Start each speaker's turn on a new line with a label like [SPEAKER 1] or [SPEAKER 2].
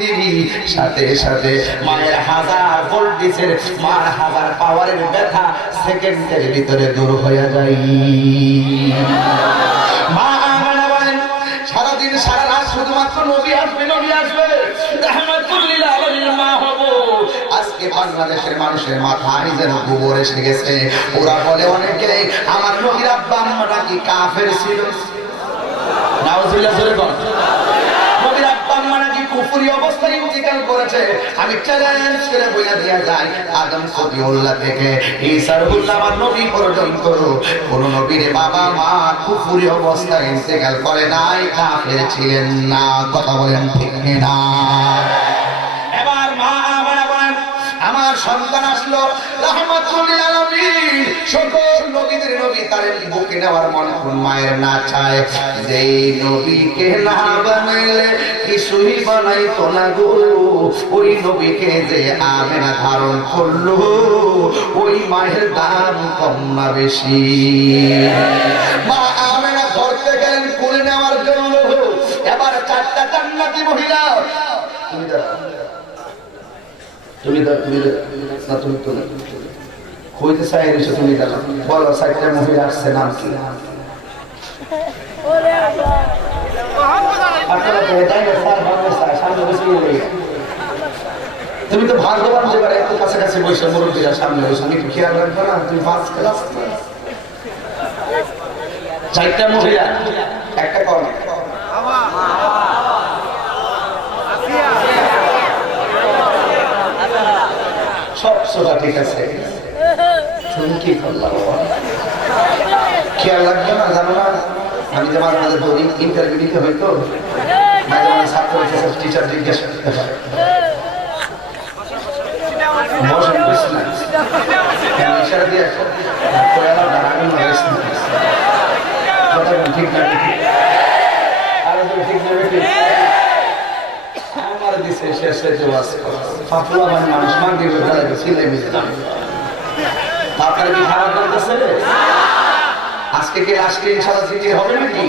[SPEAKER 1] দিবি। সাথে সাথে মায়ের হাজার ভোল্টেজের মার হাজার পাওয়ারের ব্যথা সেকেন্ডের ভিতরে দূর হয়ে আজকে বাংলাদেশের মানুষের মাথায় যেন গোবর এসে গেছে। ওরা বলে অনেকে, আমার নবীর আব্বা নাকি কাফের ছিল নবীর আব্বা আম্মা নাকি কুফরি অবস্থায় ইন্তিকাল করেছে। আমি চ্যালেঞ্জ করে বইলা দিয়া যাই, আদম সদিউল্লাহ থেকে। ঈসা রুহুল্লাহ আমার নবী পর্যন্ত। কোন নবীর বাবা মা কুফরি অবস্থায় ইন্তিকাল করে নাই, কাফের ছিলেন না। কথা বলেন ঠিক না আমার সন্তান আসলো। রহমাতুল্লিল আলামিন সকল বুকে নেওয়ার মায়ের না চায়। নবীকে না বানাইলে কিছুই বানাইতো না গো। ওই নবীকে যে ধারণ করল, ওই মায়ের দাম কম না বেশি। মা আমেনা ধরতে গেলেন কোলে নেওয়ার জন্য। তুমি দাঁড়াও। তুমি দাও তুমি না, তুমি তো না। চাই এসে তুমি দাও বলো সাইডটা মহিলা আসছে নাম কি? গেলে। তুমি তো ভাগ্যবান যে এবার একটু কাছাকাছি বসে মুরব্বীরা সামনে বসে। আমি খেয়াল রাখব না? তুমি পাঁচ ক্লাস চারটা মহিলা একটা কম সব সোজা ঠিক আছে। তুমি কি করলাম খেয়াল রাখবে না জানো না আমি যে মাঝে মাঝে বলি ইন্টারভিউ দিতে হইতো মাঝে মাঝে ছাত্র টিচার জিজ্ঞেস করতে বেশি না কেন ইশারা দিয়ে মানে মানুষ মান আপনারা কি ভাড়া করতেছে আজকে কি আজকে ইনশাল্লাহ জিতে হবে নাকি?